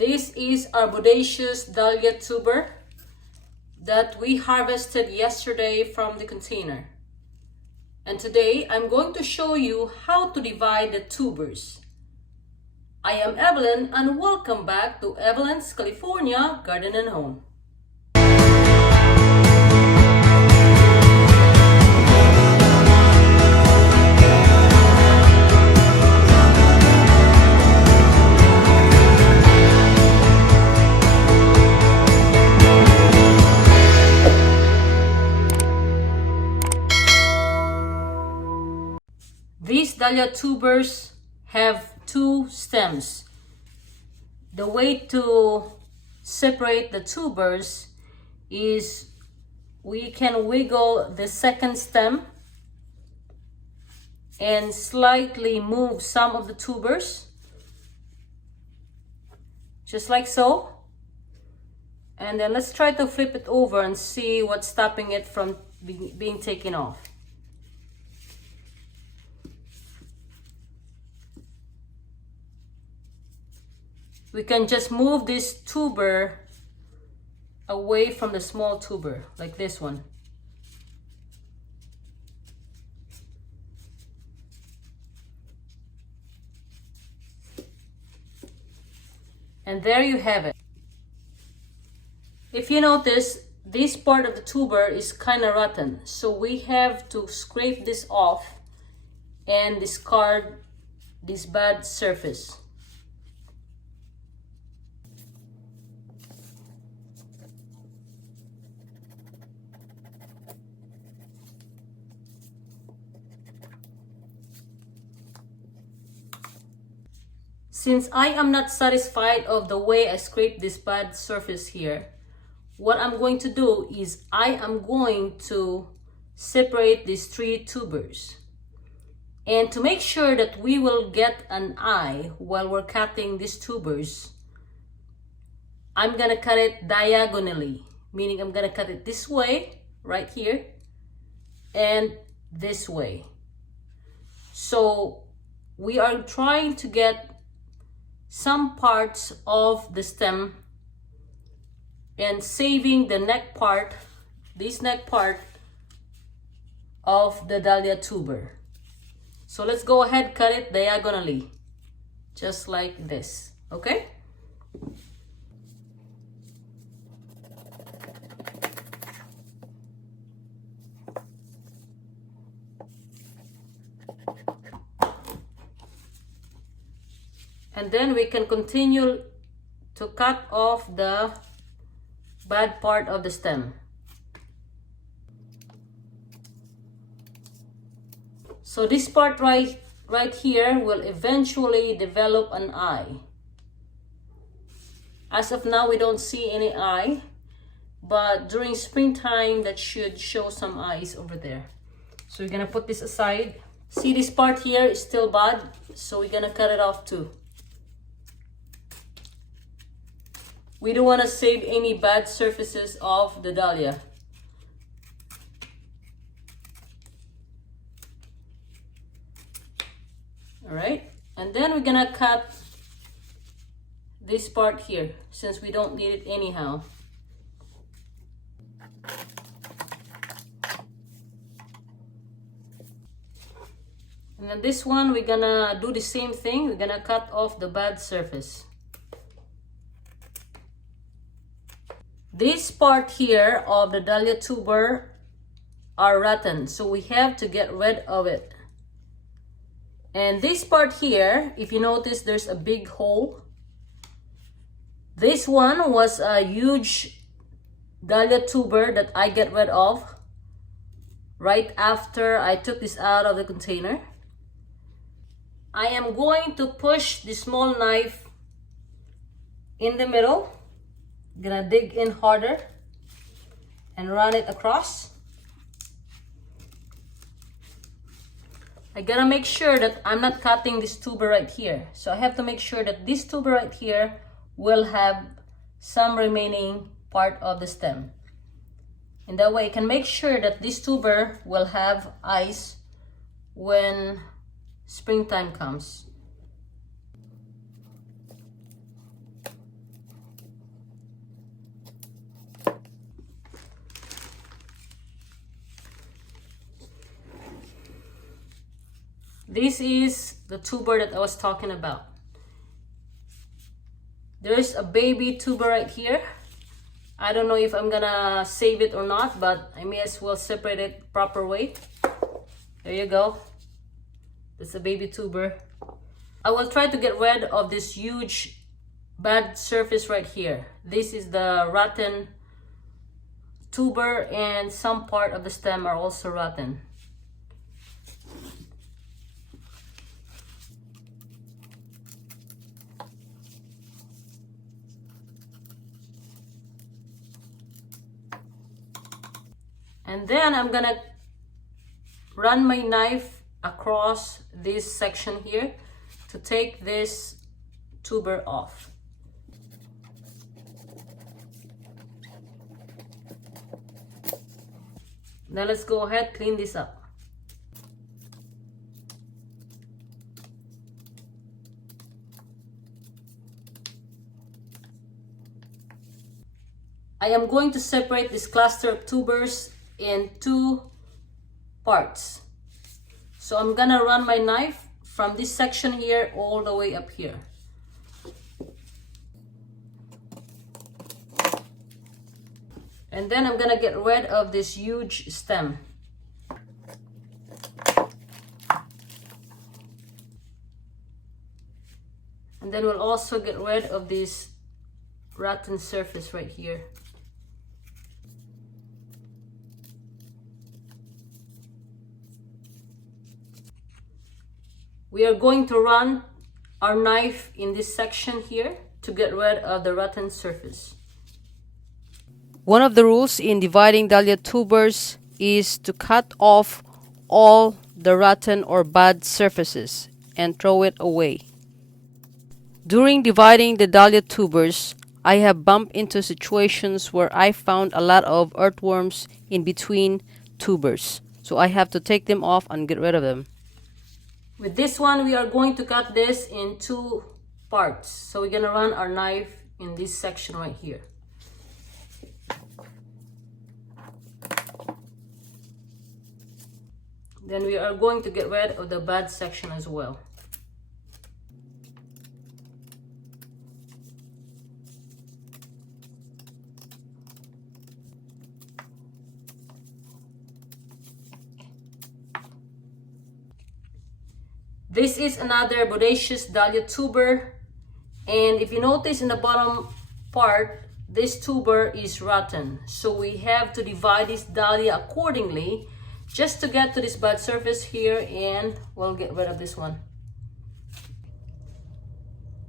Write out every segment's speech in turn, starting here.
This is our bodacious dahlia tuber that we harvested yesterday from the container. And today I'm going to show you how to divide the tubers. I am Evelyn and welcome back to Evelyn's California Garden and Home. These dahlia tubers have two stems. The way to separate the tubers is we can wiggle the second stem and slightly move some of the tubers, just like so. And then let's try to flip it over and see what's stopping it from being taken off. We can just move this tuber away from the small tuber, like this one. And there you have it. If you notice, this part of the tuber is kind of rotten, so we have to scrape this off and discard this bad surface. Since I am not satisfied of the way I scraped this bad surface here, what I'm going to do is I am going to separate these three tubers. And to make sure that we will get an eye while we're cutting these tubers, I'm gonna cut it diagonally, meaning I'm gonna cut it this way, right here, and this way. So we are trying to get some parts of the stem and saving the neck part, this neck part of the dahlia tuber. So let's go ahead, cut it diagonally, just like this, okay? And then we can continue to cut off the bad part of the stem. So this part right here will eventually develop an eye. As of now, we don't see any eye, but during springtime, that should show some eyes over there. So we're gonna put this aside. See, this part here is still bad, so we're gonna cut it off too. We don't want to save any bad surfaces of the dahlia. All right, and then we're gonna cut this part here since we don't need it anyhow. And then this one, we're gonna do the same thing. We're gonna cut off the bad surface. This part here of the dahlia tuber are rotten, so we have to get rid of it. And this part here, if you notice, there's a big hole. This one was a huge dahlia tuber that I get rid of right after I took this out of the container. I am going to push the small knife in the middle. Gonna dig in harder and run it across. I gotta make sure that I'm not cutting this tuber right here. So I have to make sure that this tuber right here will have some remaining part of the stem. And that way I can make sure that this tuber will have eyes when springtime comes. This is the tuber that I was talking about. There's a baby tuber right here. I don't know if I'm gonna save it or not, but I may as well separate it proper way. There you go. That's a baby tuber. I will try to get rid of this huge bad surface right here. This is the rotten tuber, and some part of the stem are also rotten. And then I'm gonna run my knife across this section here to take this tuber off. Now let's go ahead, clean this up. I am going to separate this cluster of tubers in two parts. So I'm gonna run my knife from this section here all the way up here. And then I'm gonna get rid of this huge stem. And then we'll also get rid of this rotten surface right here. We are going to run our knife in this section here to get rid of the rotten surface. One of the rules in dividing dahlia tubers is to cut off all the rotten or bad surfaces and throw it away. During dividing the dahlia tubers, I have bumped into situations where I found a lot of earthworms in between tubers. So I have to take them off and get rid of them. With this one, we are going to cut this in two parts. So we're gonna run our knife in this section right here. Then we are going to get rid of the bad section as well. This is another bodacious dahlia tuber, and if you notice in the bottom part, this tuber is rotten. So we have to divide this dahlia accordingly just to get to this bad surface here, and we'll get rid of this one.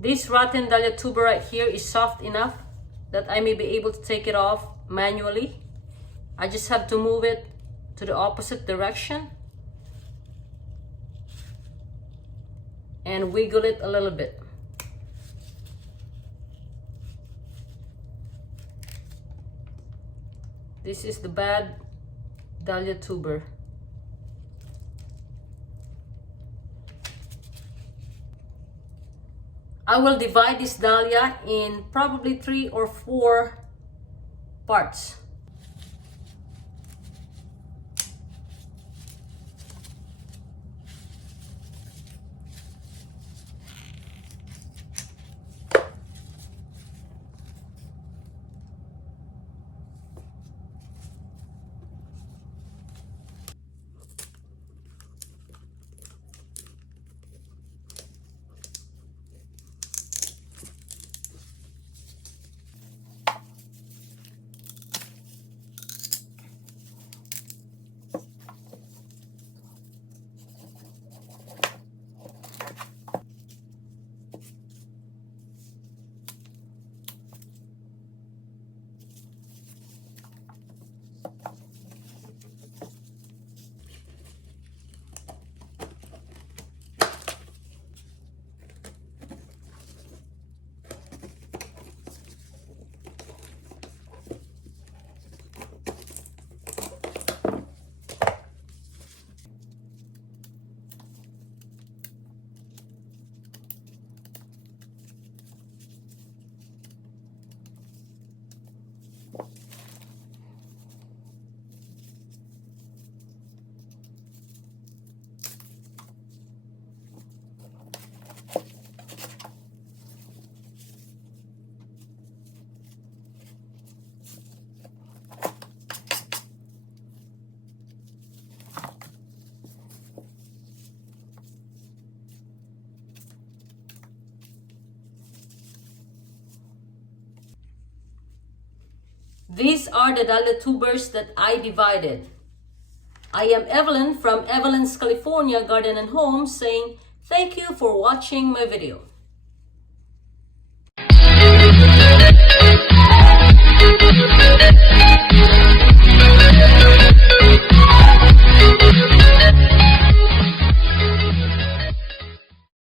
This rotten dahlia tuber right here is soft enough that I may be able to take it off manually. I just have to move it to the opposite direction and wiggle it a little bit. This is the bad dahlia tuber. I will divide this dahlia in probably 3 or 4 parts. These are the Dahlia tubers that I divided. I am Evelyn from Evelyn's California Garden and Home saying thank you for watching my video.